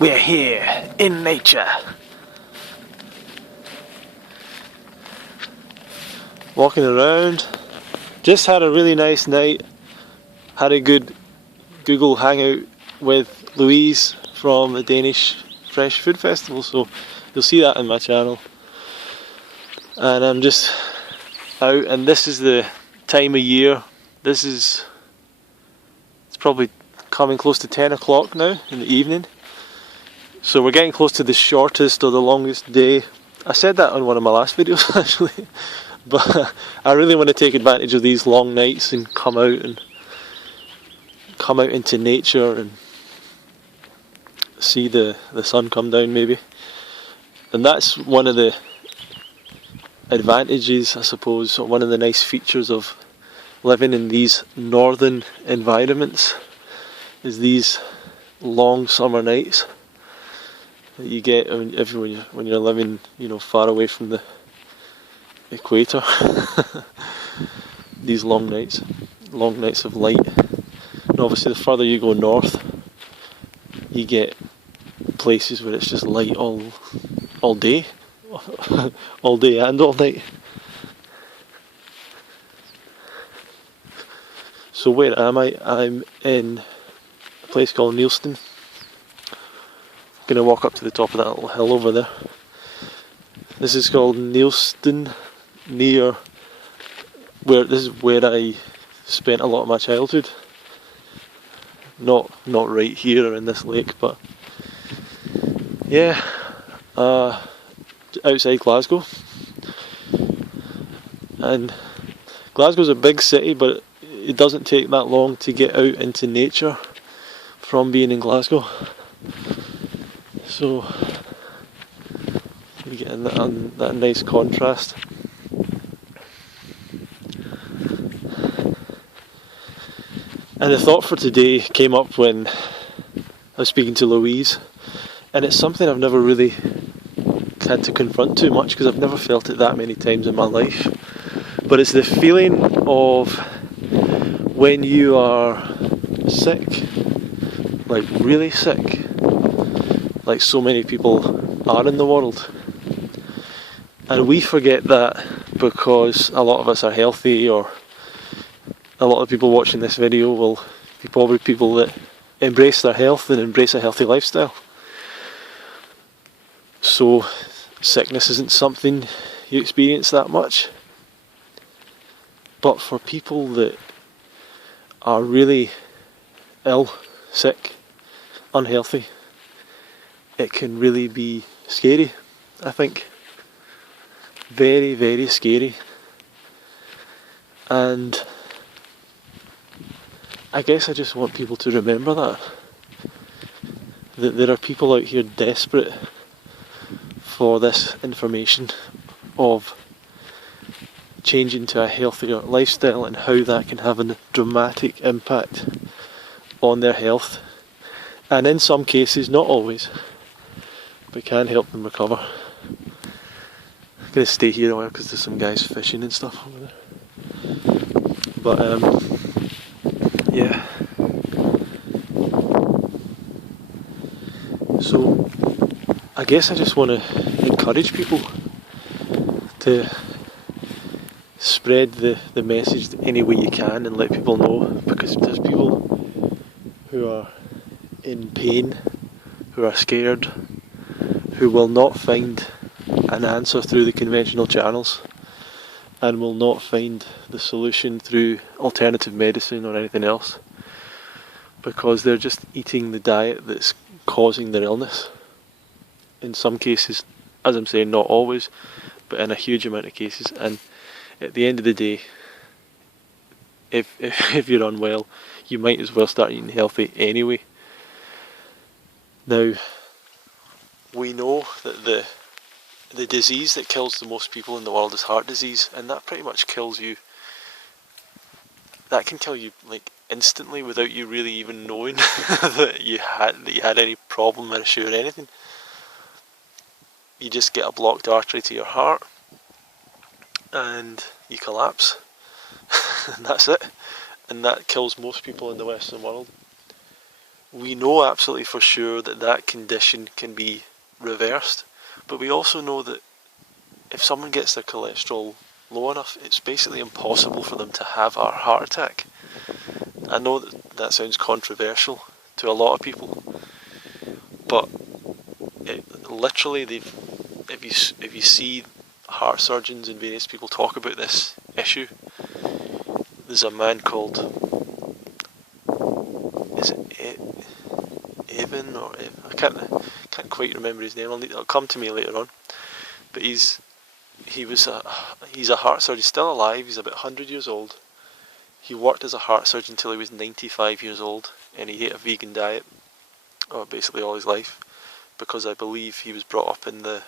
We're here in nature. Walking around. Just had a really nice night. Had a good Google Hangout with Louise from the Danish Fresh Food Festival, so you'll see that in my channel. And I'm just out, and this is the time of year. It's probably coming close to 10 o'clock now in the evening. So we're getting close to the shortest or the longest day. I said that on one of my last videos actually. But I really want to take advantage of these long nights and come out into nature and see the sun come down maybe. And that's one of the advantages, I suppose, one of the nice features of living in these northern environments is these long summer nights that you get when you're living, far away from the equator. These long nights of light. And obviously the further you go north, you get places where it's just light all day. All day and all night. So where am I? I'm in a place called Nielsen. I'm going to walk up to the top of that little hill over there. This is called Nielsen, this is where I spent a lot of my childhood. Not right here or in this lake, but yeah, outside Glasgow. And Glasgow's a big city, but it doesn't take that long to get out into nature from being in Glasgow. So you get that nice contrast. And the thought for today came up when I was speaking to Louise, and it's something I've never really had to confront too much because I've never felt it that many times in my life. But it's the feeling of when you are sick, like really sick, like so many people are in the world. And we forget that because a lot of us are healthy, or a lot of people watching this video will be probably people that embrace their health and embrace a healthy lifestyle. So sickness isn't something you experience that much. But for people that are really ill, sick, unhealthy, it can really be scary, I think. Very, very scary. And I guess I just want people to remember that there are people out here desperate for this information of changing to a healthier lifestyle and how that can have a dramatic impact on their health, and in some cases, not always, but can help them recover. I'm going to stay here a while because there's some guys fishing and stuff over there. But yeah. So I guess I just want to encourage people to spread the message any way you can and let people know, because there's people who are in pain, who are scared, who will not find an answer through the conventional channels and will not find the solution through alternative medicine or anything else, because they're just eating the diet that's causing their illness. In some cases, as I'm saying, not always, but in a huge amount of cases. And at the end of the day, if you're unwell, you might as well start eating healthy anyway. Now, we know that the disease that kills the most people in the world is heart disease, and that pretty much kills you. That can kill you like instantly without you really even knowing that you had any problem or issue or anything. You just get a blocked artery to your heart and you collapse. And that's it. And that kills most people in the Western world. we know absolutely for sure that that condition can be reversed, but we also know that if someone gets their cholesterol low enough, it's basically impossible for them to have a heart attack. I know that sounds controversial to a lot of people, but literally, if you see heart surgeons and various people talk about this issue, there's a man called, is it Evan or I can't quite remember his name. It'll come to me later on. But he's a heart surgeon, still alive. He's about 100 years old. He worked as a heart surgeon until he was 95 years old, and he ate a vegan diet, basically all his life, because I believe he was brought up in the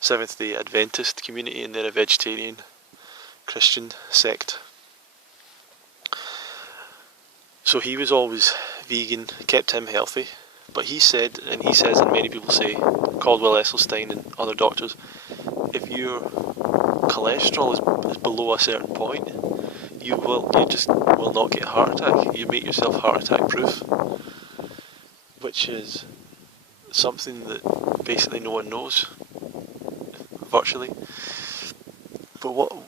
Seventh-day Adventist community, and they're a vegetarian Christian sect. So he was always vegan, kept him healthy. But he said, and he says, and many people say, Caldwell Esselstyn and other doctors, if your cholesterol is below a certain point, you just will not get a heart attack. You make yourself heart attack proof, which is something that basically no one knows, virtually. But what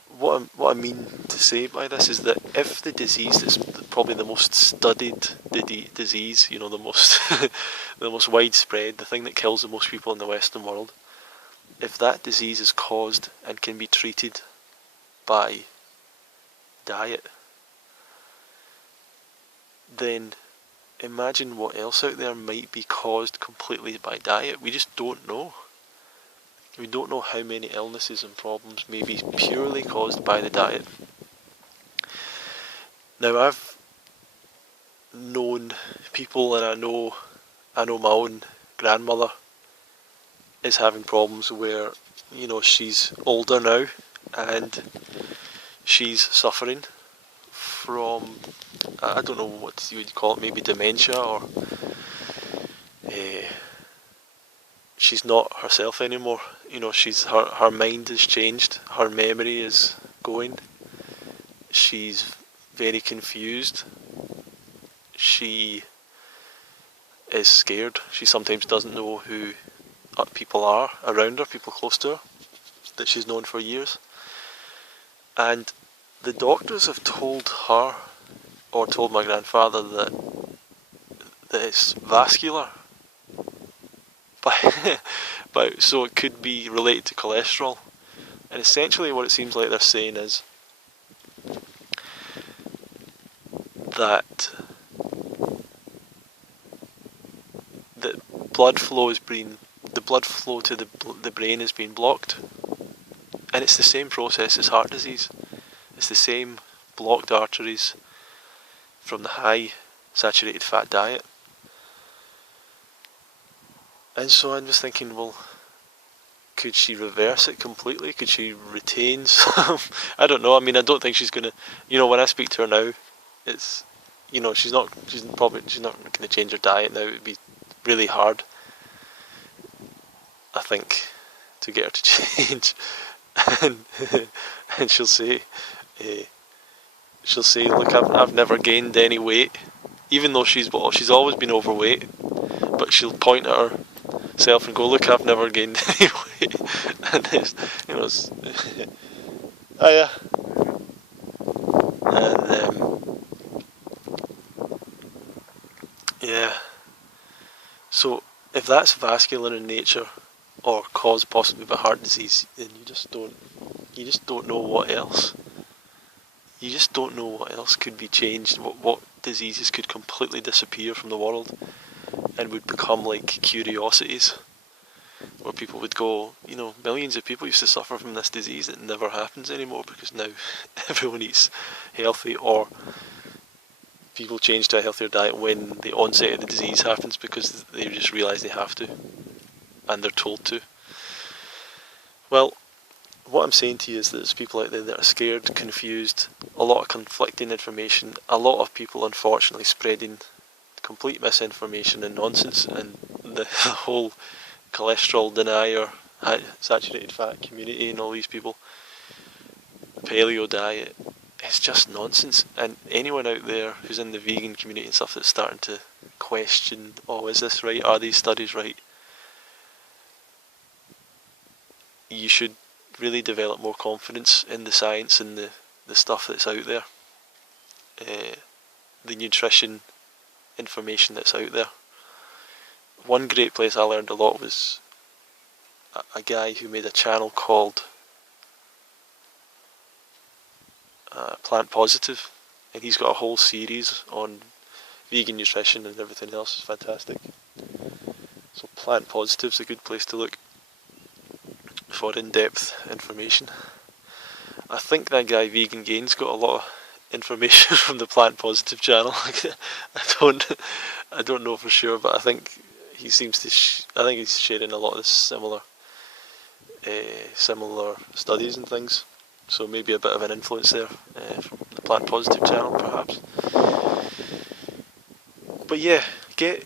I mean to say by this is that if the disease that's probably the most studied disease, the most the most widespread, the thing that kills the most people in the Western world, if that disease is caused and can be treated by diet, then imagine what else out there might be caused completely by diet. We just don't know. We don't know how many illnesses and problems may be purely caused by the diet. Now, I've known people, and I know my own grandmother is having problems where, she's older now and she's suffering from, I don't know what you would call it, maybe dementia, or she's not herself anymore. She's her mind has changed, her memory is going, she's very confused, she is scared, she sometimes doesn't know who people are around her, people close to her, that she's known for years. And the doctors have told her, or told my grandfather, that it's vascular. So it could be related to cholesterol. And essentially what it seems like they're saying is that the blood flow to the brain is being blocked. And it's the same process as heart disease. It's the same blocked arteries from the high saturated fat diet. And so I'm just thinking, well, could she reverse it completely? Could she retain some? I don't know. I mean, I don't think she's gonna. When I speak to her now, it's, she's not gonna change her diet now. It'd be really hard, I think, to get her to change. And she'll say, look, I've never gained any weight, even though she's always been overweight. But she'll point at herself and go, look, I've never gained any weight. And it's, oh yeah. And yeah. So if that's vascular in nature, or caused possibly by heart disease, then you just don't know what else. You just don't know what else could be changed, what diseases could completely disappear from the world and would become like curiosities, where people would go, millions of people used to suffer from this disease. It never happens anymore because now everyone eats healthy, or people change to a healthier diet when the onset of the disease happens because they just realise they have to, and they're told to. Well, what I'm saying to you is that there's people out there that are scared, confused, a lot of conflicting information, a lot of people unfortunately spreading complete misinformation and nonsense, and the whole cholesterol denier, saturated fat community and all these people, paleo diet, it's just nonsense. And anyone out there who's in the vegan community and stuff that's starting to question, oh, is this right? Are these studies right? You should really develop more confidence in the science and the stuff that's out there. The nutrition information that's out there. One great place I learned a lot was a guy who made a channel called Plant Positive, and he's got a whole series on vegan nutrition and everything else. It's fantastic. So Plant Positive's a good place to look for in-depth information. I think that guy Vegan Gains got a lot of information from the Plant Positive channel. I don't know for sure, but I think he seems to. I think he's sharing a lot of similar studies and things. So maybe a bit of an influence there from the Plant Positive channel, perhaps. But yeah, get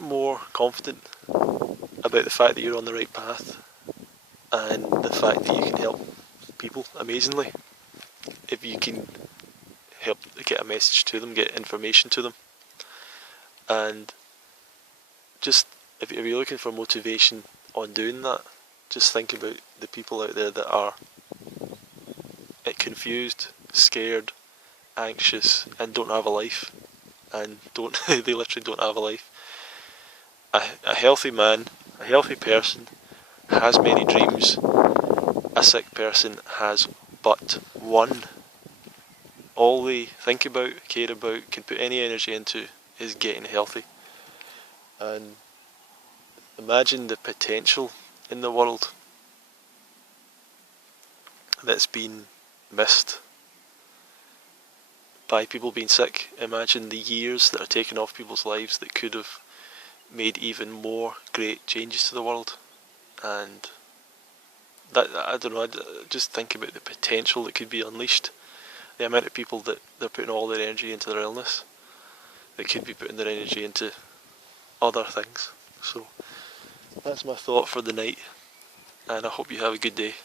more confident about the fact that you're on the right path, and the fact that you can help people amazingly. If you can help get a message to them, get information to them, and just if you're looking for motivation on doing that, just think about the people out there that are confused, scared, anxious, and don't have a life, and they literally don't have a life. A healthy man, a healthy person has many dreams. A sick person has but one. All they think about, care about, can put any energy into is getting healthy. And imagine the potential in the world that's been missed by people being sick. Imagine the years that are taken off people's lives that could have made even more great changes to the world. And that, I don't know, just think about the potential that could be unleashed. The amount of people that they're putting all their energy into their illness, that could be putting their energy into other things. So that's my thought for the night, and I hope you have a good day.